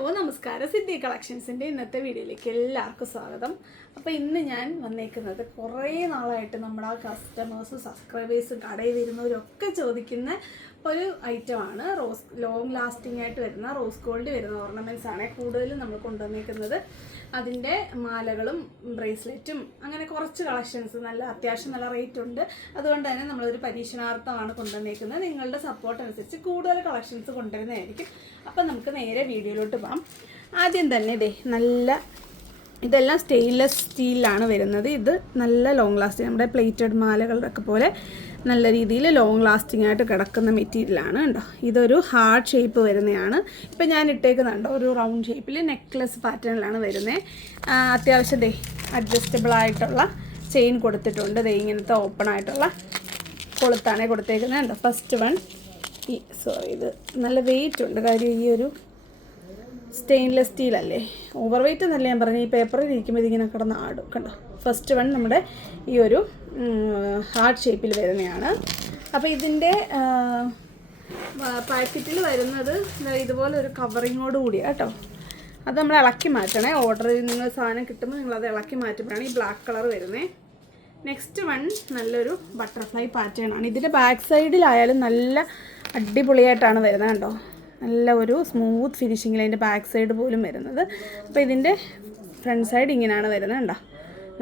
നമസ്കാരം, സിദ്ധി കളക്ഷൻസിൻ്റെ ഇന്നത്തെ വീഡിയോയിലേക്ക് എല്ലാവർക്കും സ്വാഗതം. അപ്പോൾ ഇന്ന് ഞാൻ വന്നേക്കുന്നത് കുറേ നാളായിട്ട് നമ്മുടെ കസ്റ്റമേഴ്സും സബ്സ്ക്രൈബേഴ്സും കടയിൽ വരുന്നവരൊക്കെ ചോദിക്കുന്ന ഒരു ഐറ്റമാണ് ലോങ് ലാസ്റ്റിംഗ് ആയിട്ട് വരുന്ന റോസ് ഗോൾഡ് വരുന്ന ഓർണമെൻറ്റ്സ് ആണ് കൂടുതലും നമ്മൾ കൊണ്ടുവന്നേക്കുന്നത്. അതിൻ്റെ മാലകളും ബ്രേസ്ലെറ്റും അങ്ങനെ കുറച്ച് കളക്ഷൻസ് അത്യാവശ്യം നല്ല റേറ്റ് ഉണ്ട്. അതുകൊണ്ട് തന്നെ നമ്മളൊരു പരീക്ഷണാർത്ഥമാണ് കൊണ്ടുവന്നേക്കുന്നത്. നിങ്ങളുടെ സപ്പോർട്ട് അനുസരിച്ച് കൂടുതൽ കളക്ഷൻസ് കൊണ്ടുവരുന്നതായിരിക്കും. അപ്പം നമുക്ക് നേരെ വീഡിയോയിലോട്ട് പോകാം. ആദ്യം തന്നെ ഇതെല്ലാം സ്റ്റെയിൻലെസ് സ്റ്റീലിലാണ് വരുന്നത്. ഇത് നല്ല ലോങ് ലാസ്റ്റിംഗ്, നമ്മുടെ പ്ലേറ്റഡ് മാലകളൊക്കെ പോലെ നല്ല രീതിയിൽ ലോങ് ലാസ്റ്റിംഗ് ആയിട്ട് കിടക്കുന്ന മെറ്റീരിയലാണ് കേട്ടോ. ഇതൊരു ഹാർട്ട് ഷേപ്പ് വരുന്നതാണ്. ഇപ്പം ഞാൻ ഇട്ടേക്കുന്നുണ്ടോ ഒരു റൗണ്ട് ഷേപ്പിൽ നെക്ലെസ് പാറ്റേണിലാണ് വരുന്നത്. അത്യാവശ്യം അഡ്ജസ്റ്റബിൾ ആയിട്ടുള്ള ചെയിൻ കൊടുത്തിട്ടുണ്ട്. ഇങ്ങനത്തെ ഓപ്പൺ ആയിട്ടുള്ള കൊളുത്താണ് കൊടുത്തേക്കുന്നത് കേട്ടോ. ഫസ്റ്റ് വൺ ഇത് നല്ല വെയിറ്റ് ഉണ്ട്. കാര്യം ഈ ഒരു സ്റ്റെയിൻലെസ് സ്റ്റീലല്ലേ, ഓവർ വെയിറ്റ് എന്നല്ല ഞാൻ പറഞ്ഞത്. ഈ പേപ്പറിൽ ഇരിക്കുമ്പോൾ ഇതിങ്ങനെ കിടന്ന് ആടും കണ്ടോ. ഫസ്റ്റ് വൺ നമ്മുടെ ഈ ഒരു ഹാർട്ട് ഷേപ്പിൽ വരുന്നതാണ്. അപ്പോൾ ഇതിൻ്റെ പാക്കറ്റിൽ വരുന്നത് ഇതുപോലെ ഒരു കവറിങ്ങോട് കൂടിയാണ് കേട്ടോ. അത് നമ്മൾ ഇളക്കി മാറ്റണേ. ഓർഡർ നിങ്ങൾ സാധനം കിട്ടുമ്പോൾ നിങ്ങളത് ഇളക്കി മാറ്റുമ്പോഴാണ് ഈ ബ്ലാക്ക് കളർ വരുന്നത്. നെക്സ്റ്റ് വൺ നല്ലൊരു ബട്ടർഫ്ലൈ പാറ്റേൺ ആണ്. ഇതിൻ്റെ ബാക്ക് സൈഡിലായാലും നല്ല അടിപൊളിയായിട്ടാണ് വരുന്നത് കേട്ടോ. നല്ല ഒരു സ്മൂത്ത് ഫിനിഷിങ്ങിൽ അതിൻ്റെ ബാക്ക് സൈഡ് പോലും വരുന്നത്. അപ്പോൾ ഇതിൻ്റെ ഫ്രണ്ട് സൈഡ് ഇങ്ങനെയാണ് വരുന്നത് കണ്ടോ.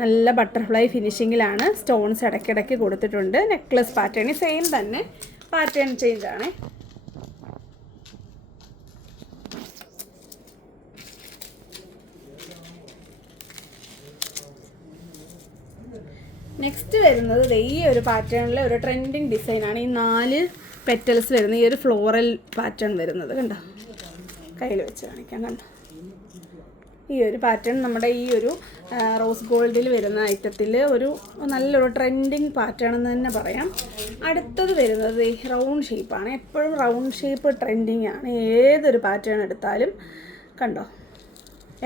നല്ല ബട്ടർഫ്ലൈ ഫിനിഷിങ്ങിലാണ്. സ്റ്റോൺസ് ഇടയ്ക്കിടയ്ക്ക് കൊടുത്തിട്ടുണ്ട്. നെക്ലസ് പാറ്റേൺ സെയിം തന്നെ, പാറ്റേൺ ചേഞ്ച് ആണ്. നെക്സ്റ്റ് വരുന്നത് ഈ ഒരു പാറ്റേണിലെ ഒരു ട്രെൻഡിങ് ഡിസൈനാണ്. ഈ 4 പെറ്റൽസ് വരുന്ന ഈ ഒരു ഫ്ലോറൽ പാറ്റേൺ വരുന്നത് കണ്ടോ. കയ്യിൽ വെച്ച് കാണിക്കാം കണ്ടോ. ഈ ഒരു പാറ്റേൺ നമ്മുടെ ഈ ഒരു റോസ് ഗോൾഡിൽ വരുന്ന ഐറ്റത്തിൽ ഒരു നല്ലൊരു ട്രെൻഡിങ് പാറ്റേൺ എന്ന് തന്നെ പറയാം. അടുത്തത് വരുന്നത് ഈ റൗണ്ട് ഷേപ്പാണ്. എപ്പോഴും റൗണ്ട് ഷേപ്പ് ട്രെൻഡിങ് ആണ്. ഏതൊരു പാറ്റേൺ എടുത്താലും കണ്ടോ.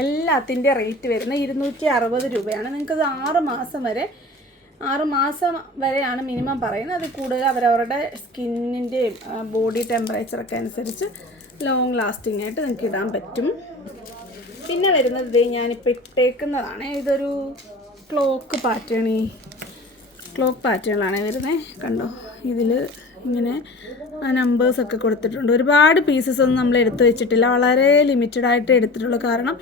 എല്ലാത്തിൻ്റെ റേറ്റ് വരുന്നത് 260 രൂപയാണ്. നിങ്ങൾക്കത് 6 മാസം വരെയാണ് മിനിമം പറയുന്നത്. അത് കൂടുതൽ അവരവരുടെ സ്കിന്നിൻ്റെയും ബോഡി ടെമ്പറേച്ചറൊക്കെ അനുസരിച്ച് ലോങ് ലാസ്റ്റിംഗ് ആയിട്ട് നിങ്ങൾക്ക് ഇടാൻ പറ്റും. പിന്നെ വരുന്നത് ഞാനിപ്പോൾ ഇട്ടേക്കുന്നതാണ്. ഇതൊരു ക്ലോക്ക് പാറ്റേണിലാണ് വരുന്നത് കണ്ടോ. ഇതിൽ ഇങ്ങനെ നമ്പേഴ്സൊക്കെ കൊടുത്തിട്ടുണ്ട്. ഒരുപാട് പീസസ് ഒന്നും നമ്മൾ എടുത്തു വെച്ചിട്ടില്ല, വളരെ ലിമിറ്റഡ് ആയിട്ട് എടുത്തിട്ടുള്ളൂ. കാരണം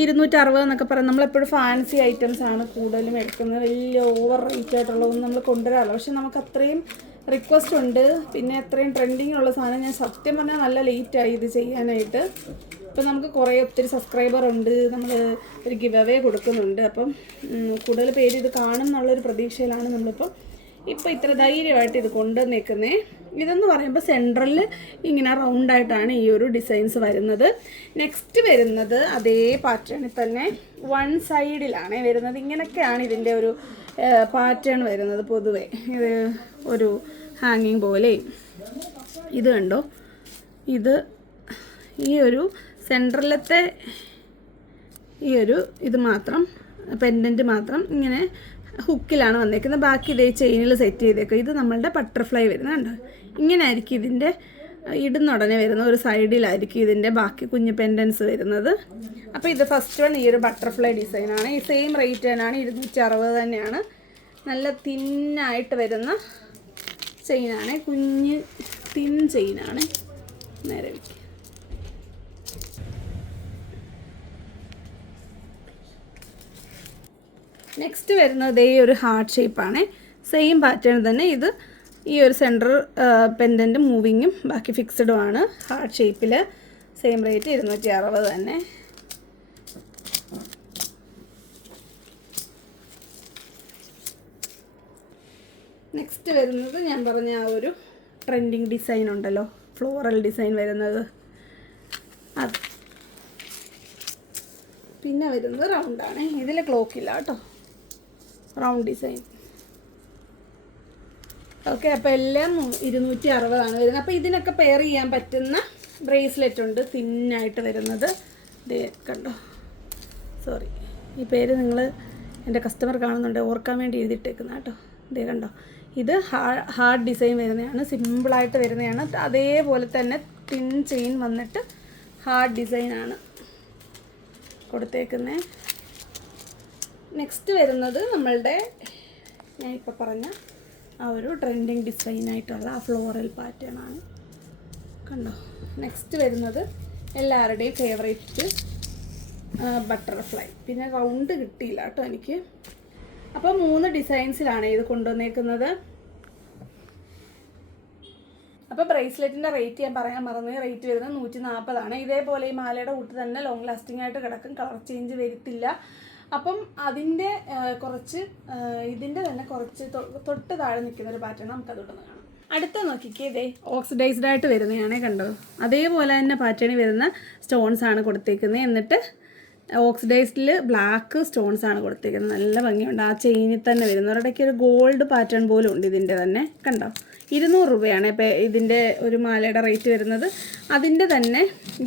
260 എന്നൊക്കെ പറയാം. നമ്മളെപ്പോഴും ഫാൻസി ഐറ്റംസ് ആണ് കൂടുതലും എടുക്കുന്നത്. വലിയ ഓവർ റേറ്റ് ആയിട്ടുള്ളതൊന്നും നമ്മൾ കൊണ്ടുവരാറില്ല. പക്ഷെ നമുക്ക് അത്രയും റിക്വസ്റ്റ് ഉണ്ട്. പിന്നെ അത്രയും ട്രെൻഡിങ് ഉള്ള സാധനം ഞാൻ സത്യം പറഞ്ഞാൽ നല്ല ലേറ്റായി ഇത് ചെയ്യാനായിട്ട്. ഇപ്പം നമുക്ക് ഒത്തിരി സബ്സ്ക്രൈബർ ഉണ്ട്. നമ്മൾ ഒരു ഗിവ് അവേ കൊടുക്കുന്നുണ്ട്. അപ്പം കൂടുതൽ പേര് ഇത് കാണും എന്നുള്ളൊരു പ്രതീക്ഷയിലാണ് നമ്മളിപ്പോൾ ഇത്ര ധൈര്യമായിട്ട് ഇത് കൊണ്ടുവന്നേക്കുന്നത്. ഇതെന്ന് പറയുമ്പോൾ സെൻട്രലിൽ ഇങ്ങനെ റൗണ്ടായിട്ടാണ് ഈ ഒരു ഡിസൈൻസ് വരുന്നത്. നെക്സ്റ്റ് വരുന്നത് അതേ പാറ്റേണിൽ തന്നെ വൺ സൈഡിലാണ് വരുന്നത്. ഇങ്ങനെയൊക്കെയാണ് ഇതിൻ്റെ ഒരു പാറ്റേൺ വരുന്നത്. പൊതുവേ ഇത് ഒരു ഹാങ്ങിങ് പോലെ ഇത് കണ്ടോ. ഈ ഒരു സെൻട്രലത്തെ ഇത് മാത്രം പെൻഡൻറ്റ് മാത്രം ഇങ്ങനെ ഹുക്കിലാണ് വന്നേക്കുന്നത്. ബാക്കി ഇതേ ചെയിനിൽ സെറ്റ് ചെയ്തേക്കുക. ഇത് നമ്മളുടെ ബട്ടർഫ്ലൈ വരുന്നുണ്ട്. ഇങ്ങനെ ആയിരിക്കും ഇതിൻ്റെ ഇടുന്ന ഉടനെ വരുന്ന ഒരു സൈഡിലായിരിക്കും ഇതിൻ്റെ ബാക്കി കുഞ്ഞ് പെൻഡൻസ് വരുന്നത്. അപ്പോൾ ഇത് ഫസ്റ്റ് വൺ ഈ ഒരു ബട്ടർഫ്ലൈ ഡിസൈനാണ്. ഈ സെയിം റേറ്റ് തന്നെയാണ്, 260 തന്നെയാണ്. നല്ല തിന്നായിട്ട് വരുന്ന ചെയിനാണ്, കുഞ്ഞ് തിൻ ചെയിനാണ്. നേരെ വയ്ക്കുക. നെക്സ്റ്റ് വരുന്നത് ഈ ഒരു ഹാർട്ട് ഷേപ്പാണ്. സെയിം പാറ്റേൺ തന്നെ. ഈ ഒരു സെൻറ്റർ പെൻഡൻറ്റ് മൂവിങ്ങും ബാക്കി ഫിക്സഡുമാണ്. ഹാർട്ട് ഷേപ്പിൽ സെയിം റേറ്റ് 260 തന്നെ. നെക്സ്റ്റ് വരുന്നത് ഞാൻ പറഞ്ഞ ആ ഒരു ട്രെൻഡിങ് ഡിസൈൻ ഉണ്ടല്ലോ, ഫ്ലോറൽ ഡിസൈൻ വരുന്നത് അത്. പിന്നെ വരുന്നത് റൗണ്ടാണ്. ഇതിൽ ക്ലോക്കില്ല കേട്ടോ, റൗണ്ട് ഡിസൈൻ. ഓക്കെ, അപ്പോൾ എല്ലാം 260 വരുന്നത്. അപ്പോൾ ഇതിനൊക്കെ പെയർ ചെയ്യാൻ പറ്റുന്ന ബ്രേസ്ലെറ്റ് ഉണ്ട്, തിന്നായിട്ട് വരുന്നത്. ഇത് കണ്ടോ. സോറി, ഈ പേര് നിങ്ങൾ എൻ്റെ കസ്റ്റമർ കാണുന്നുണ്ട്, ഓർക്കാൻ വേണ്ടി എഴുതിയിട്ടേക്കുന്ന കേട്ടോ. ഇതേ കണ്ടോ. ഇത് ഹാർഡ് ഡിസൈൻ വരുന്നതാണ്, സിമ്പിളായിട്ട് വരുന്നതാണ്. അതേപോലെ തന്നെ തിൻ ചെയിൻ വന്നിട്ട് ഹാർഡ് ഡിസൈനാണ്. കൊടുത്തേക്കുന്നത്. നെക്സ്റ്റ് വരുന്നത് നമ്മളുടെ ഞാൻ ഇപ്പോൾ പറഞ്ഞ ആ ഒരു ട്രെൻഡിങ് ഡിസൈനായിട്ടുള്ള ആ ഫ്ലോറൽ പാറ്റേൺ ആണ്. കണ്ടോ? നെക്സ്റ്റ് വരുന്നത് എല്ലാവരുടെയും ഫേവറേറ്റ് ബട്ടർഫ്ലൈ. പിന്നെ റൗണ്ട് കിട്ടിയില്ല കേട്ടോ എനിക്ക്. അപ്പോൾ 3 ഡിസൈൻസിലാണ് ഇത് കൊണ്ടുവന്നേക്കുന്നത്. അപ്പോൾ ബ്രേസ്ലെറ്റിൻ്റെ റേറ്റ് ഞാൻ പറയാൻ മറന്നു. റേറ്റ് വരുന്നത് 140 ഇതേപോലെ ഈ മാലയുടെ കൂട്ട് തന്നെ ലോങ് ലാസ്റ്റിംഗ് ആയിട്ട് കിടക്കും, കളർ ചേഞ്ച് വരുത്തില്ല. അപ്പം അതിൻ്റെ കുറച്ച് ഇതിൻ്റെ തന്നെ കുറച്ച് തൊട്ട് താഴെ നിൽക്കുന്ന ഒരു പാറ്റേൺ നമുക്കതുകൊണ്ടൊന്ന് കാണാം. അടുത്ത നോക്കിക്കേ, ഇതേ ഓക്സിഡൈസ്ഡ് ആയിട്ട് വരുന്നതാണേ, കണ്ടോ? അതേപോലെ തന്നെ പാറ്റേണിൽ വരുന്ന സ്റ്റോൺസ് ആണ് കൊടുത്തേക്കുന്നത്. എന്നിട്ട് ഓക്സിഡൈസ്ഡിൽ ബ്ലാക്ക് സ്റ്റോൺസ് ആണ് കൊടുത്തേക്കുന്നത്. നല്ല ഭംഗിയുണ്ട്. ആ ചെയിനിൽ തന്നെ വരുന്ന ഒരിടയ്ക്ക് ഒരു ഗോൾഡ് പാറ്റേൺ പോലും ഉണ്ട് ഇതിൻ്റെ തന്നെ, കണ്ടോ? 200 രൂപയാണ് ഇപ്പോൾ ഇതിൻ്റെ ഒരു മാലയുടെ റേറ്റ് വരുന്നത്. അതിൻ്റെ തന്നെ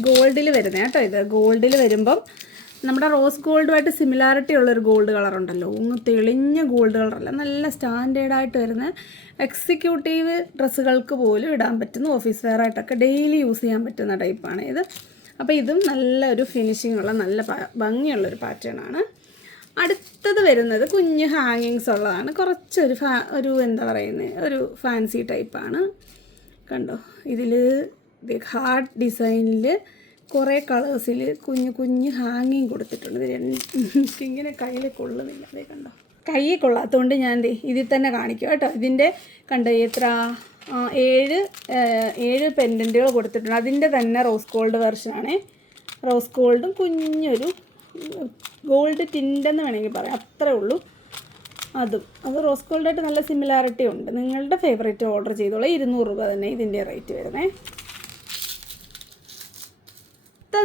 ഗോൾഡിൽ വരുന്നത് കേട്ടോ. ഇത് ഗോൾഡിൽ വരുമ്പം നമ്മുടെ റോസ് ഗോൾഡുമായിട്ട് സിമിലാരിറ്റി ഉള്ളൊരു ഗോൾഡ് കളറുണ്ടല്ലോ, ഒന്ന് തെളിഞ്ഞ ഗോൾഡ് കളറല്ല, നല്ല സ്റ്റാൻഡേർഡായിട്ട് വരുന്ന എക്സിക്യൂട്ടീവ് ഡ്രസ്സുകൾക്ക് പോലും ഇടാൻ പറ്റുന്ന, ഓഫീസ് വെയർ ആയിട്ടൊക്കെ ഡെയിലി യൂസ് ചെയ്യാൻ പറ്റുന്ന ടൈപ്പാണ് ഇത്. അപ്പോൾ ഇതും നല്ലൊരു ഫിനിഷിംഗ് ഉള്ള നല്ല ഭംഗിയുള്ളൊരു പാറ്റേൺ ആണ്. അടുത്തത് വരുന്നത് കുഞ്ഞ് ഹാങ്ങിങ്സ് ഉള്ളതാണ്. കുറച്ചൊരു ഒരു എന്താ പറയുന്നത്, ഒരു ഫാൻസി ടൈപ്പാണ്. കണ്ടോ? ഇതിൽ ഹാർട്ട് ഡിസൈനിൽ കുറേ കളേഴ്സിൽ കുഞ്ഞ് ഹാങ്ങിങ് കൊടുത്തിട്ടുണ്ട്. ഇങ്ങനെ കയ്യിൽ കൊള്ളുന്നില്ല, അതേ കണ്ടോ? കയ്യിൽ കൊള്ളാത്തതുകൊണ്ട് ഞാൻ ഇതിൽ തന്നെ കാണിക്കും കേട്ടോ. ഇതിൻ്റെ കണ്ടോ എത്ര 7 പെൻഡൻറ്റുകൾ കൊടുത്തിട്ടുണ്ട്. അതിൻ്റെ തന്നെ റോസ് ഗോൾഡ് വെർഷനാണ്. റോസ് ഗോൾഡും കുഞ്ഞൊരു ഗോൾഡ് ടിൻ്റെന്ന് വേണമെങ്കിൽ പറയാം, അത്രേ ഉള്ളൂ. അത് റോസ് ഗോൾഡായിട്ട് നല്ല സിമിലാരിറ്റി ഉണ്ട്. നിങ്ങളുടെ ഫേവറേറ്റ് ഓർഡർ ചെയ്തോളൂ. 200 രൂപ തന്നെ ഇതിൻ്റെ റേറ്റ് വരുന്നത്.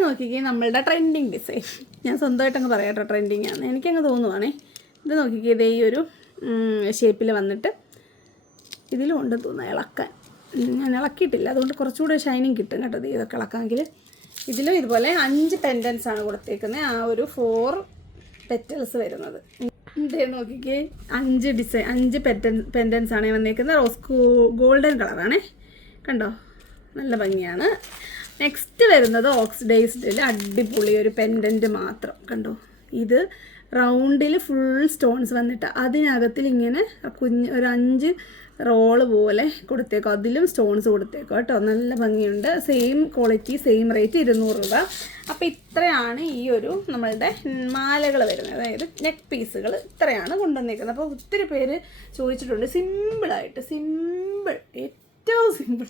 നോക്കിക്കേ, നമ്മളുടെ ട്രെൻഡിങ് ഡിസൈൻ ഞാൻ സ്വന്തമായിട്ടങ്ങ് പറയാം കേട്ടോ, ട്രെൻഡിങ് ആണ് എനിക്കങ്ങ് തോന്നുവാണേ. ഇത് നോക്കിക്കേ, ഇതേ ഈ ഒരു ഷേപ്പിൽ വന്നിട്ട് ഇതിലും ഉണ്ടെന്ന് തോന്നുന്നു ഇളക്കാൻ. ഞാൻ ഇളക്കിയിട്ടില്ല, അതുകൊണ്ട് കുറച്ചുകൂടെ ഷൈനിങ് കിട്ടും കേട്ടോ ഇതൊക്കെ ഇളക്കാമെങ്കിൽ. ഇതിലും ഇതുപോലെ 5 പെൻഡൻസ് ആണ് കൊടുത്തേക്കുന്നത്. ആ ഒരു 4 പെറ്റൽസ് വരുന്നത്. ഇതേ നോക്കിക്കേ, 5 പെൻഡൻസ് ആണ് വന്നേക്കുന്നത്. റോസ് ഗോൾഡൻ കളറാണേ, കണ്ടോ? നല്ല ഭംഗിയാണ്. നെക്സ്റ്റ് വരുന്നത് ഓക്സിഡൈസ്ഡിൽ അടിപൊളി ഒരു പെൻഡൻറ്റ് മാത്രം, കണ്ടോ? ഇത് റൗണ്ടിൽ ഫുൾ സ്റ്റോൺസ് വന്നിട്ട് അതിനകത്തിൽ ഇങ്ങനെ ഒരു 5 റോള് പോലെ കൊടുത്തേക്കോ, അതിലും സ്റ്റോൺസ് കൊടുത്തേക്കോ കേട്ടോ. നല്ല ഭംഗിയുണ്ട്. സെയിം ക്വാളിറ്റി, സെയിം റേറ്റ് 200 രൂപ. അപ്പോൾ ഇത്രയാണ് ഈ ഒരു നമ്മളുടെ മാലകൾ വരുന്നത്, അതായത് നെക്ക് പീസുകൾ ഇത്രയാണ് കൊണ്ടുവന്നേക്കുന്നത്. അപ്പോൾ ഒത്തിരി പേര് ചോദിച്ചിട്ടുണ്ട് സിമ്പിളായിട്ട്, ഏറ്റവും സിമ്പിൾ.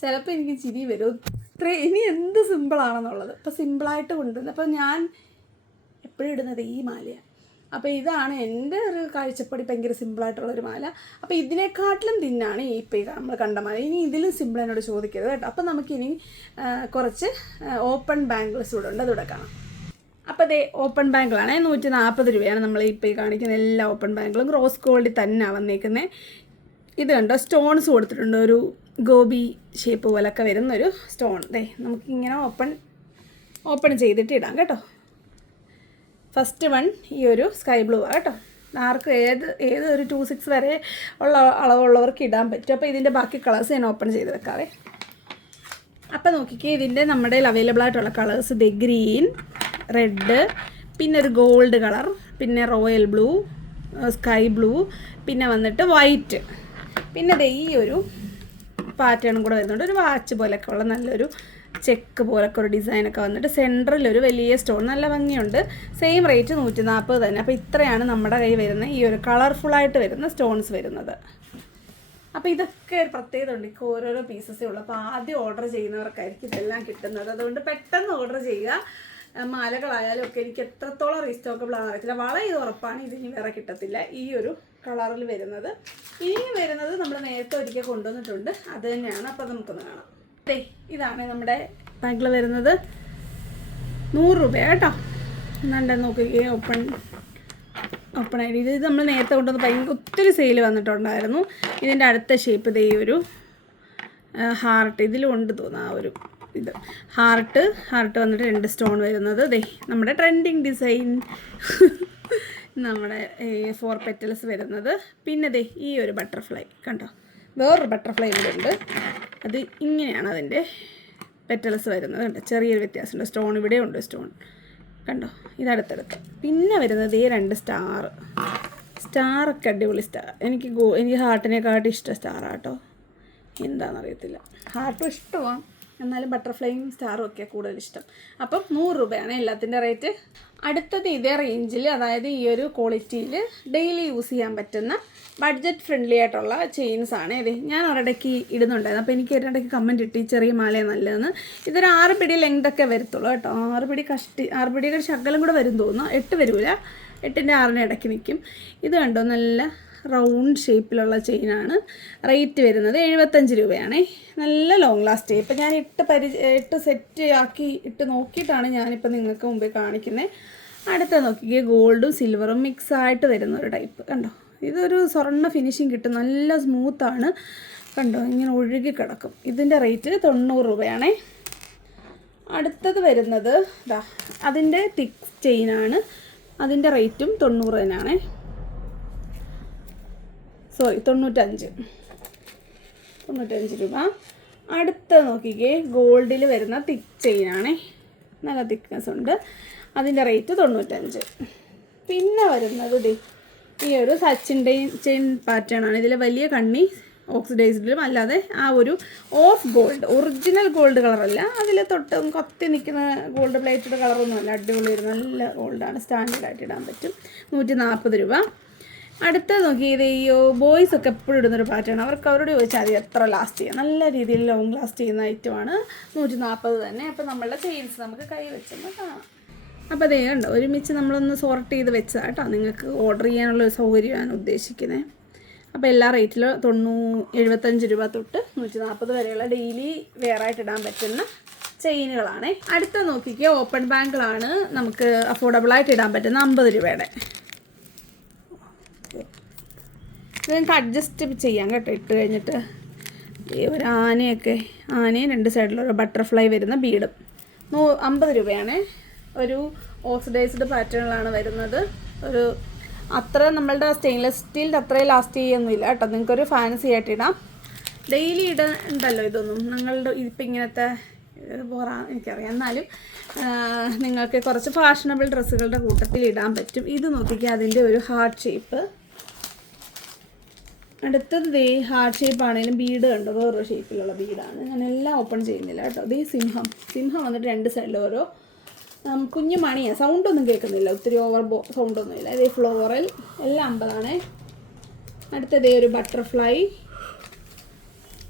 ചിലപ്പോൾ എനിക്ക് ചിരി വരും, ഇനി എന്ത് സിമ്പിളാണെന്നുള്ളത്. അപ്പോൾ സിമ്പിളായിട്ട് കൊണ്ടുവന്നത്. അപ്പോൾ ഞാൻ എപ്പോഴും ഇടുന്നത് ഈ മാലയാണ്. അപ്പോൾ ഇതാണ് എൻ്റെ ഒരു കാഴ്ചപ്പാടി, ഭയങ്കര സിമ്പിളായിട്ടുള്ളൊരു മാല. അപ്പോൾ ഇതിനെക്കാട്ടിലും തിന്നാണ് ഈ ഇപ്പോൾ നമ്മൾ കണ്ട മാല. ഇനി ഇതിലും സിമ്പിൾ എന്നോട് ചോദിക്കരുത് കേട്ടോ. അപ്പോൾ നമുക്കിനി കുറച്ച് ഓപ്പൺ ബാംഗിൾസ് കൂടെ ഉണ്ട്, അതുകൂടെ കാണാം. അപ്പോൾ അതേ ഓപ്പൺ ബാംഗിളാണ് 140 രൂപയാണ് നമ്മൾ ഇപ്പോൾ ഈ കാണിക്കുന്ന എല്ലാ ഓപ്പൺ ബാംഗിളും. റോസ് ഗോൾഡിൽ തന്നെയാണ് വന്നേക്കുന്നത്. ഇത് കണ്ടോ, സ്റ്റോൺസ് കൊടുത്തിട്ടുണ്ട്. ഒരു ഗോപി ഷേപ്പ് പോലൊക്കെ വരുന്നൊരു സ്റ്റോൺ. നമുക്കിങ്ങനെ ഓപ്പൺ ചെയ്തിട്ട് ഇടാം കേട്ടോ. ഫസ്റ്റ് വൺ ഈ ഒരു സ്കൈ ബ്ലൂ ആണ് കേട്ടോ. ആർക്കും ഏത് ഒരു 26 വരെ ഉള്ള അളവുള്ളവർക്ക് ഇടാൻ പറ്റും. അപ്പോൾ ഇതിൻ്റെ ബാക്കി കളേഴ്സ് ഞാൻ ഓപ്പൺ ചെയ്ത് വെക്കാവേ. അപ്പോൾ നോക്കിക്കേ, ഇതിൻ്റെ നമ്മുടെ അവൈലബിൾ ആയിട്ടുള്ള കളേഴ്സ് ഇത് ഗ്രീൻ, റെഡ്, പിന്നെ ഒരു ഗോൾഡ് കളർ, പിന്നെ റോയൽ ബ്ലൂ, സ്കൈ ബ്ലൂ, പിന്നെ വന്നിട്ട് വൈറ്റ്, പിന്നെ ഈ ഒരു പാറ്റേണും കൂടെ വരുന്നുണ്ട്. ഒരു വാച്ച് പോലെയൊക്കെ ഉള്ള നല്ലൊരു ചെക്ക് പോലൊക്കെ ഒരു ഡിസൈനൊക്കെ വന്നിട്ട് സെൻറ്ററിലൊരു വലിയ സ്റ്റോൺ, നല്ല ഭംഗിയുണ്ട്. സെയിം റേറ്റ് 140 തന്നെ. അപ്പോൾ ഇത്രയാണ് നമ്മുടെ കയ്യിൽ വരുന്ന ഈ ഒരു കളർഫുള്ളായിട്ട് വരുന്ന സ്റ്റോൺസ് വരുന്നത്. അപ്പോൾ ഇതൊക്കെ ഒരു പ്രത്യേകത ഉണ്ട്, ഓരോരോ പീസസേ ഉള്ളൂ. അപ്പോൾ ആദ്യം ഓർഡർ ചെയ്യുന്നവർക്കായിരിക്കും ഇതെല്ലാം കിട്ടുന്നത്. അതുകൊണ്ട് പെട്ടെന്ന് ഓർഡർ ചെയ്യുക. മാലകളായാലും ഒക്കെ എനിക്ക് എത്രത്തോളം റീസ്റ്റോക്കബിൾ ആണെന്ന് അറിയത്തില്ല. വള ഇത് ഉറപ്പാണ്, ഇതിന് വേറെ കിട്ടത്തില്ല. ഈ ഒരു കളറിൽ വരുന്നത് ഇനിയും വരുന്നത് നമ്മൾ നേരത്തെ ഒരിക്കൽ കൊണ്ടുവന്നിട്ടുണ്ട്, അത് തന്നെയാണ്. അപ്പോൾ നമുക്കൊന്ന് കാണാം. ഇതാണ് നമ്മുടെ ബാഗിൽ വരുന്നത്. 100 രൂപ കേട്ടോ. എന്നാണ്ട് നോക്കുകയും ഓപ്പൺ ആയിട്ട് ഇത് നമ്മൾ നേരത്തെ കൊണ്ടുവന്ന് ഭയങ്കര ഒത്തിരി സെയിൽ വന്നിട്ടുണ്ടായിരുന്നു. ഇതിൻ്റെ അടുത്ത ഷേപ്പ് ഇതേ ഒരു ഹാർട്ട് ഇതിലും ഉണ്ട് തോന്നുന്നു. ആ ഒരു ഇത് ഹാർട്ട് വന്നിട്ട് 2 സ്റ്റോൺ വരുന്നത്. നമ്മുടെ ട്രെൻഡിങ് ഡിസൈൻ നമ്മുടെ 4 പെറ്റൽസ് വരുന്നത്. പിന്നെ ഈ ഒരു ബട്ടർഫ്ലൈ കണ്ടോ, വേറൊരു ബട്ടർഫ്ലൈ ഇവിടെ ഉണ്ട്. അത് ഇങ്ങനെയാണ് അതിൻ്റെ പെറ്റൽസ് വരുന്നത്. കണ്ടോ, ചെറിയൊരു വ്യത്യാസമുണ്ട്. സ്റ്റോൺ ഇവിടെ ഉണ്ട്, സ്റ്റോൺ കണ്ടോ, ഇതടുത്തടുത്ത്. പിന്നെ വരുന്നത് ഈ 2 സ്റ്റാറൊക്കെ അടിപൊളി സ്റ്റാർ. എനിക്ക് ഹാർട്ടിനെക്കാട്ടും ഇഷ്ടം സ്റ്റാറാണ് കേട്ടോ. എന്താണെന്നറിയത്തില്ല, ഹാർട്ടും ഇഷ്ടമാണ്, എന്നാലും ബട്ടർഫ്ലൈയും സ്റ്റാറും ഒക്കെ കൂടുതൽ ഇഷ്ടം. അപ്പം 100 രൂപയാണ് എല്ലാത്തിൻ്റെ റേറ്റ്. അടുത്തത് ഇതേ റേഞ്ചിൽ, അതായത് ഈ ഒരു ക്വാളിറ്റിയിൽ ഡെയിലി യൂസ് ചെയ്യാൻ പറ്റുന്ന ബഡ്ജറ്റ് ഫ്രണ്ട്ലി ആയിട്ടുള്ള ചെയിൻസാണ് ഇത്. ഞാൻ ഒരിടയ്ക്ക് ഇടുന്നുണ്ടായിരുന്നു, അപ്പോൾ എനിക്ക് ഒരിടയ്ക്ക് കമൻറ്റ് ഇട്ട് ചെറിയ മാലയാണ് നല്ലതെന്ന്. ഇതൊരു 6 പിടി ലെങ്തൊക്കെ വരത്തുള്ളൂ കേട്ടോ. 6 പിടിയുടെ ശകലം കൂടെ വരും തോന്നുന്നു, 8 വരില്ല, 8ൻ്റെ 6ൻ്റെ ഇടയ്ക്ക് നിൽക്കും. ഇത് കണ്ടോ, നല്ല റൗണ്ട് ഷേപ്പിലുള്ള ചെയിനാണ്. റേറ്റ് വരുന്നത് 75 രൂപയാണേ. നല്ല ലോങ് ലാസ്റ്റ്. ഇപ്പം ഞാൻ ഇട്ട് സെറ്റ് ആക്കി ഇട്ട് നോക്കിയിട്ടാണ് ഞാനിപ്പോൾ നിങ്ങൾക്ക് മുമ്പേ കാണിക്കുന്നത്. അടുത്ത നോക്കിക്കേ, ഗോൾഡും സിൽവറും മിക്സ് ആയിട്ട് വരുന്ന ഒരു ടൈപ്പ്. കണ്ടോ, ഇതൊരു സ്വർണ്ണ ഫിനിഷിങ് കിട്ടും, നല്ല സ്മൂത്താണ്. കണ്ടോ, ഇങ്ങനെ ഒഴുകി കിടക്കും. ഇതിൻ്റെ റേറ്റ് 90 രൂപയാണേ. അടുത്തത് വരുന്നത് അതിൻ്റെ തിക്ക് ചെയിനാണ്. അതിൻ്റെ റേറ്റും 90 തന്നെയാണേ. 95 രൂപ. അടുത്ത നോക്കിക്കേ, ഗോൾഡിൽ വരുന്ന തിക്ക് ചെയിനാണേ, നല്ല തിക്നെസ് ഉണ്ട്. അതിൻ്റെ റേറ്റ് 95. പിന്നെ വരുന്നത് ഈ ഒരു സച്ചിൻ്റെ ചെയിൻ പാറ്റേൺ ആണ്. ഇതിൽ വലിയ കണ്ണി ഓക്സിഡൈസ്ഡിലും അല്ലാതെ ആ ഒരു ഓഫ് ഗോൾഡ്, ഒറിജിനൽ ഗോൾഡ് കളറല്ല, അതിൽ തൊട്ട് കൊത്തി നിൽക്കുന്ന ഗോൾഡ് പ്ലേറ്റഡ് കളറൊന്നുമല്ല, അടിപൊളി ഒരു നല്ല ഗോൾഡാണ്, സ്റ്റാൻഡേർഡായിട്ട് ഇടാൻ പറ്റും. 140 രൂപ. അടുത്തത് നോക്കി, ഇത് ഈ ബോയ്സ് ഒക്കെ എപ്പോഴും ഇടുന്നൊരു പാറ്റേൺ. അവരോട് ചോദിച്ചാൽ അത് എത്ര ലാസ്റ്റ് ചെയ്യാം, നല്ല രീതിയിൽ ലോങ് ലാസ്റ്റ് ചെയ്യുന്ന ഐറ്റമാണ്. 140 തന്നെ. അപ്പോൾ നമ്മളുടെ ചെയിൻസ് നമുക്ക് കൈ വെച്ചൊന്ന് കാണാം. അപ്പോൾ അതേ കണ്ടോ, ഒരുമിച്ച് നമ്മളൊന്ന് സോർട്ട് ചെയ്ത് വെച്ചാൽ കേട്ടോ, നിങ്ങൾക്ക് ഓർഡർ ചെയ്യാനുള്ളൊരു സൗകര്യമാണ് ഉദ്ദേശിക്കുന്നത്. അപ്പോൾ എല്ലാ റേറ്റിലും 75 രൂപ തൊട്ട് 140 വരെയുള്ള ഡെയിലി വെയറായിട്ട് ഇടാൻ പറ്റുന്ന ചെയിനുകളാണ്. അടുത്ത നോക്കിക്കുക, ഓപ്പൺ ബാങ്കിളാണ് നമുക്ക് അഫോർഡബിളായിട്ട് ഇടാൻ പറ്റുന്ന 50 രൂപയുടെ. ഇത് നിങ്ങൾക്ക് അഡ്ജസ്റ്റ് ചെയ്യാം കേട്ടോ, ഇട്ട് കഴിഞ്ഞിട്ട്. ഒരു ആനയും 2 സൈഡിലൊരു ബട്ടർഫ്ലൈ വരുന്ന ബീഡും. 50 രൂപയാണ്. ഒരു ഓക്സിഡൈസ്ഡ് പാറ്റേണിലാണ് വരുന്നത്. ഒരു അത്ര നമ്മളുടെ സ്റ്റെയിൻലെസ് സ്റ്റീലിൻ്റെ അത്രയും ലാസ്റ്റ് ചെയ്യൊന്നുമില്ല കേട്ടോ. നിങ്ങൾക്കൊരു ഫാൻസി ആയിട്ട് ഇടാം. ഡെയിലി ഇടണ്ടല്ലോ ഇതൊന്നും. നിങ്ങളുടെ ഇപ്പം ഇങ്ങനത്തെ എനിക്കറിയാം, എന്നാലും നിങ്ങൾക്ക് കുറച്ച് ഫാഷനബിൾ ഡ്രസ്സുകളുടെ കൂട്ടത്തിൽ ഇടാൻ പറ്റും. ഇത് നോക്കിക്കുക, അതിൻ്റെ ഒരു ഹാർട്ട് ഷേപ്പ്. അടുത്തത് ഹാർട്ട് ഷേപ്പ് ആണെങ്കിലും ബീഡ് കണ്ടോ, വേറൊരു ഷേപ്പിലുള്ള ബീഡാണ്. ഞാൻ എല്ലാം ഓപ്പൺ ചെയ്യുന്നില്ല കേട്ടോ. സിംഹം വന്നിട്ട് 2 സൈഡിൽ ഓരോ കുഞ്ഞു മണിയാണ്. സൗണ്ടൊന്നും കേൾക്കുന്നില്ല, ഒത്തിരി ഓവർ സൗണ്ടൊന്നുമില്ല. ഇതേ ഫ്ലോറൽ, എല്ലാം 50 അടുത്തതേ ഒരു ബട്ടർഫ്ലൈ.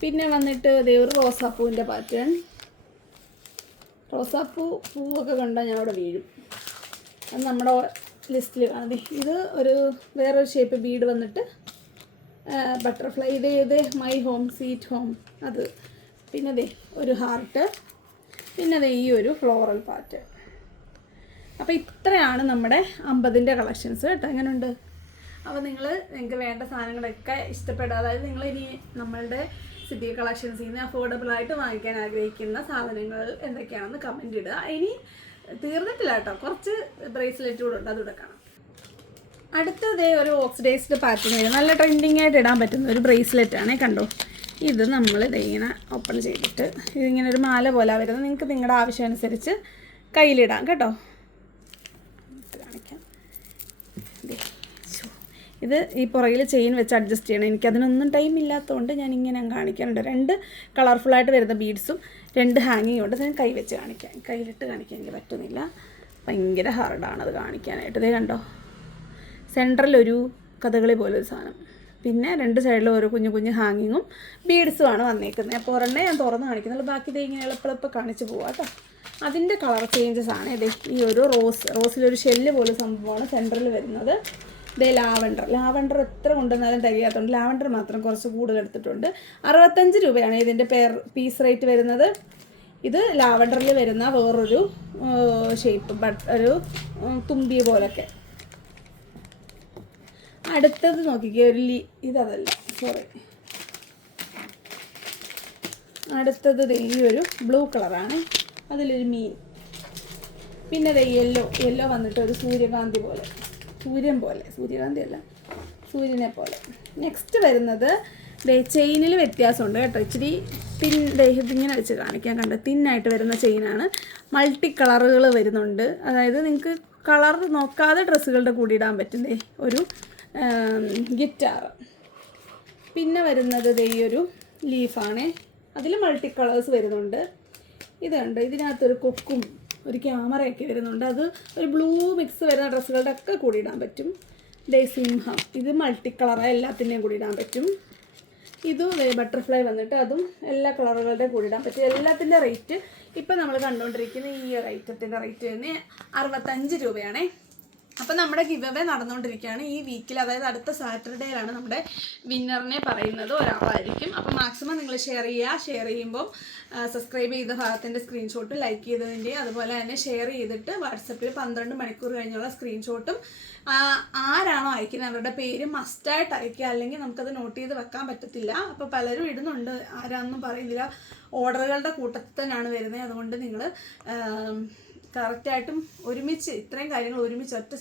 പിന്നെ വന്നിട്ട് ഇതേ ഒരു റോസാപ്പൂവിൻ്റെ പാറ്റേൺ. പൂവൊക്കെ കണ്ടാൽ ഞാൻ അവിടെ വീഴും, അത് നമ്മുടെ ലിസ്റ്റിൽ കാണുന്നത്. ഇത് വേറൊരു ഷേപ്പ് ബീഡ് വന്നിട്ട് ബട്ടർഫ്ലൈ. ഇത് മൈ ഹോം സ്വീറ്റ് ഹോം അത്. പിന്നെ ഒരു ഹാർട്ട്. പിന്നെ ഈ ഒരു ഫ്ലോറൽ പാറ്റേൺ. അപ്പോൾ ഇത്രയാണ് നമ്മുടെ 50ൻ്റെ കളക്ഷൻസ് കേട്ടോ. എങ്ങനെയുണ്ട്? അപ്പോൾ നിങ്ങൾക്ക് വേണ്ട സാധനങ്ങളൊക്കെ ഇഷ്ടപ്പെടുക, അതായത് നിങ്ങളിനി നമ്മളുടെ സിറ്റി കളക്ഷൻസിൽ നിന്ന് അഫോർഡബിളായിട്ട് വാങ്ങിക്കാൻ ആഗ്രഹിക്കുന്ന സാധനങ്ങൾ എന്തൊക്കെയാണെന്ന് കമൻറ്റ് ഇടുക. ഇനി തീർന്നിട്ടില്ല കേട്ടോ, കുറച്ച് ബ്രേസ്ലെറ്റ് കൂടെ ഉണ്ട്, അതുകൂടെ കാണാം. അടുത്തത് ഒരു ഓക്സിഡൈസ്ഡ് പാറ്റേൺ വരും, നല്ല ട്രെൻഡിങ് ആയിട്ട് ഇടാൻ പറ്റുന്ന ഒരു ബ്രേസ്ലെറ്റാണ്. കണ്ടോ, ഇത് നമ്മൾ ഇങ്ങനെ ഓപ്പൺ ചെയ്തിട്ട് ഇതിങ്ങനെ ഒരു മാല പോലെ വരുന്നത്. നിങ്ങൾക്ക് നിങ്ങളുടെ ആവശ്യം അനുസരിച്ച് കയ്യിലിടാം കേട്ടോ. കാണിക്കാം. ഇത് ഈ പുറകിൽ ചെയിൻ വെച്ച് അഡ്ജസ്റ്റ് ചെയ്യണം. എനിക്കതിനൊന്നും ടൈം ഇല്ലാത്തതുകൊണ്ട് ഞാൻ ഇങ്ങനെ കാണിക്കാനുണ്ട്. 2 കളർഫുള്ളായിട്ട് വരുന്ന ബീഡ്സും 2 ഹാങ്ങിങ് കൊണ്ട് ഞാൻ കൈ വെച്ച് കാണിക്കാം. കയ്യിലിട്ട് കാണിക്കാൻ എനിക്ക് പറ്റുന്നില്ല, ഭയങ്കര ഹാർഡാണ് അത് കാണിക്കാനായിട്ട്. ഇതേ കണ്ടോ, സെൻട്രലൊരു കഥകളി പോലൊരു സാധനം. പിന്നെ 2 സൈഡിലും ഓരോ കുഞ്ഞു ഹാങ്ങിങ്ങും ബീഡ്സുമാണ് വന്നേക്കുന്നത്. അപ്പോൾ ഒരെണ്ണേ ഞാൻ തുറന്ന് കാണിക്കുന്നുള്ളൂ, ബാക്കി ഇതേ ഇങ്ങനെ എളുപ്പം കാണിച്ച് പോവാം കേട്ടോ. അതിൻ്റെ കളർ ചേഞ്ചസ് ആണ്. ഇതേ ഈ ഒരു റോസിലൊരു ഷെല്ല് പോലെ സംഭവമാണ് സെൻട്രൽ വരുന്നത്. ഇതേ ലാവൻഡർ എത്ര കൊണ്ടുവന്നാലും തികയാത്തതുകൊണ്ട് ലാവൻഡർ മാത്രം കുറച്ച് കൂടുതൽ എടുത്തിട്ടുണ്ട്. 65 രൂപയാണ് ഇതിൻ്റെ പീസ് റേറ്റ് വരുന്നത്. ഇത് ലാവൻഡറിൽ വരുന്ന വേറൊരു ഷേപ്പ്, ഒരു തുമ്പി പോലൊക്കെ. അടുത്തത് നോക്കിക്കേ, ഇതല്ല, സോറി. അടുത്തത് ഈ ഒരു ബ്ലൂ കളറാണ്, അതിലൊരു മീൻ. പിന്നെ യെല്ലോ വന്നിട്ട് ഒരു സൂര്യകാന്തി പോലെ, സൂര്യകാന്തി അല്ല, സൂര്യനെ പോലെ. നെക്സ്റ്റ് വരുന്നത് ചെയിനിൽ വ്യത്യാസമുണ്ട് കേട്ടോ. ഇച്ചിരി ഇതിങ്ങനെ വെച്ച് കാണിക്കാൻ, കണ്ടോ, തിന്നായിട്ട് വരുന്ന ചെയിനാണ്. മൾട്ടി കളറുകൾ വരുന്നുണ്ട്. അതായത് നിങ്ങൾക്ക് കളർ നോക്കാതെ ഡ്രസ്സുകളുടെ കൂടെ ഇടാൻ പറ്റുന്നേ ഒരു ഗിറ്റാർ. പിന്നെ വരുന്നത് ഈ ഒരു ലീഫാണ്. അതിൽ മൾട്ടി കളേഴ്സ് വരുന്നുണ്ട്. ഇതുണ്ട്, ഇതിനകത്തൊരു കൊക്കും ഒരു ക്യാമറയൊക്കെ വരുന്നുണ്ട്. അത് ഒരു ബ്ലൂ മിക്സ് വരുന്ന ഡ്രസ്സുകളുടെ ഒക്കെ കൂടി ഇടാൻ പറ്റും. സിംഹം, ഇത് മൾട്ടി കളറാണ്, എല്ലാത്തിൻ്റെയും കൂടി ഇടാൻ പറ്റും. ഇതും ബട്ടർഫ്ലൈ വന്നിട്ട് അതും എല്ലാ കളറുകളുടെ കൂടി ഇടാൻ പറ്റും. എല്ലാത്തിൻ്റെ റേറ്റ് ഇപ്പം നമ്മൾ കണ്ടുകൊണ്ടിരിക്കുന്ന ഈ ഒരു ഐറ്റത്തിൻ്റെ റേറ്റ് തന്നെ 65 രൂപയാണേ. അപ്പം നമ്മുടെ ഗിവ് അവേ നടന്നുകൊണ്ടിരിക്കുകയാണ് ഈ വീക്കിൽ. അതായത് അടുത്ത സാറ്റർഡേയിലാണ് നമ്മുടെ വിന്നറിനെ പറയുന്നത്, ഒരാളായിരിക്കും. അപ്പം മാക്സിമം നിങ്ങൾ ഷെയർ ചെയ്യുമ്പോൾ സബ്സ്ക്രൈബ് ചെയ്ത ഭാഗത്തിൻ്റെ സ്ക്രീൻഷോട്ടും ലൈക്ക് ചെയ്തതിൻ്റെയും അതുപോലെ തന്നെ ഷെയർ ചെയ്തിട്ട് വാട്സപ്പിൽ 12 മണിക്കൂർ കഴിഞ്ഞുള്ള സ്ക്രീൻഷോട്ടും ആരാണോ അയക്കുന്നത് അവരുടെ പേര് മസ്റ്റായിട്ട് അയക്കുക. അല്ലെങ്കിൽ നമുക്കത് നോട്ട് ചെയ്ത് വെക്കാൻ പറ്റത്തില്ല. അപ്പോൾ പലരും ഇടുന്നുണ്ട്, ആരാണെന്നും പറയുന്നില്ല. ഓർഡറുകളുടെ കൂട്ടത്തിൽ തന്നെയാണ് വരുന്നത്. അതുകൊണ്ട് നിങ്ങൾ കറക്റ്റായിട്ടും ഒരുമിച്ച് ഇത്രയും കാര്യങ്ങൾ ഒരുമിച്ച് ഒറ്റ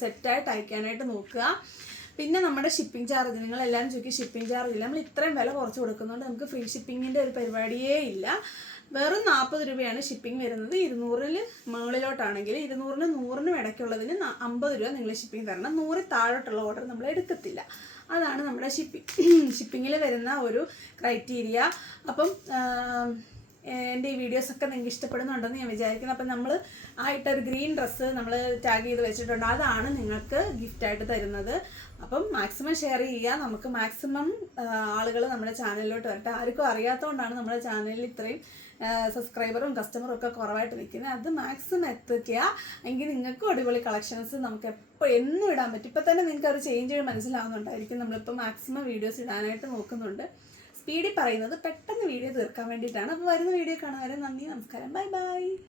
സെറ്റായിട്ട് അയക്കാനായിട്ട് നോക്കുക. പിന്നെ നമ്മുടെ ഷിപ്പിംഗ് ചാർജ്, നിങ്ങളെല്ലാവരും ചോദിക്കും ഷിപ്പിംഗ് ചാർജ് ഇല്ല. നമ്മൾ ഇത്രയും വില കുറച്ച് കൊടുക്കുന്നുണ്ട്, നമുക്ക് ഫ്രീ ഷിപ്പിങ്ങിൻ്റെ ഒരു പരിപാടിയേ ഇല്ല. വെറും 40 രൂപയാണ് ഷിപ്പിംഗ് വരുന്നത്. 200-ൽ മുകളിലോട്ടാണെങ്കിൽ 200-നും 100-നും ഇടയ്ക്കുള്ളതിന് 50 രൂപ നിങ്ങൾ ഷിപ്പിംഗ് തരണം. 100 താഴോട്ടുള്ള ഓർഡർ നമ്മൾ എടുക്കത്തില്ല. അതാണ് നമ്മുടെ ഷിപ്പിങ്ങിൽ വരുന്ന ഒരു ക്രൈറ്റീരിയ. അപ്പം എൻ്റെ ഈ വീഡിയോസൊക്കെ നിങ്ങൾക്ക് ഇഷ്ടപ്പെടുന്നുണ്ടെന്ന് ഞാൻ വിചാരിക്കുന്നു. അപ്പം നമ്മൾ ആയിട്ടൊരു ഗ്രീൻ ഡ്രസ്സ് നമ്മൾ ടാഗ് ചെയ്ത് വെച്ചിട്ടുണ്ട്, അതാണ് നിങ്ങൾക്ക് ഗിഫ്റ്റായിട്ട് തരുന്നത്. അപ്പം മാക്സിമം ഷെയർ ചെയ്യുക. നമുക്ക് മാക്സിമം ആളുകൾ നമ്മുടെ ചാനലിലോട്ട് വരട്ടെ. ആർക്കും അറിയാത്തതുകൊണ്ടാണ് നമ്മുടെ ചാനലിൽ ഇത്രയും സബ്സ്ക്രൈബറും കസ്റ്റമറും ഒക്കെ കുറവായിട്ട് നിൽക്കുന്നത്. അത് മാക്സിമം എത്തിക്കുക. എങ്കിൽ നിങ്ങൾക്കും അടിപൊളി കളക്ഷൻസ് നമുക്ക് എന്നും ഇടാൻ പറ്റും. ഇപ്പം തന്നെ നിങ്ങൾക്ക് ഒരു ചേഞ്ച് മനസ്സിലാവുന്നുണ്ടായിരിക്കും. നമ്മളിപ്പോൾ മാക്സിമം വീഡിയോസ് ഇടാനായിട്ട് നോക്കുന്നുണ്ട്. സ്പീഡിൽ പറയുന്നത് പെട്ടെന്ന് വീഡിയോ തീർക്കാൻ വേണ്ടിയിട്ടാണ്. അപ്പോൾ വരുന്ന വീഡിയോ കാണുന്നവരെ നന്ദി, നമസ്കാരം, ബൈ ബൈ.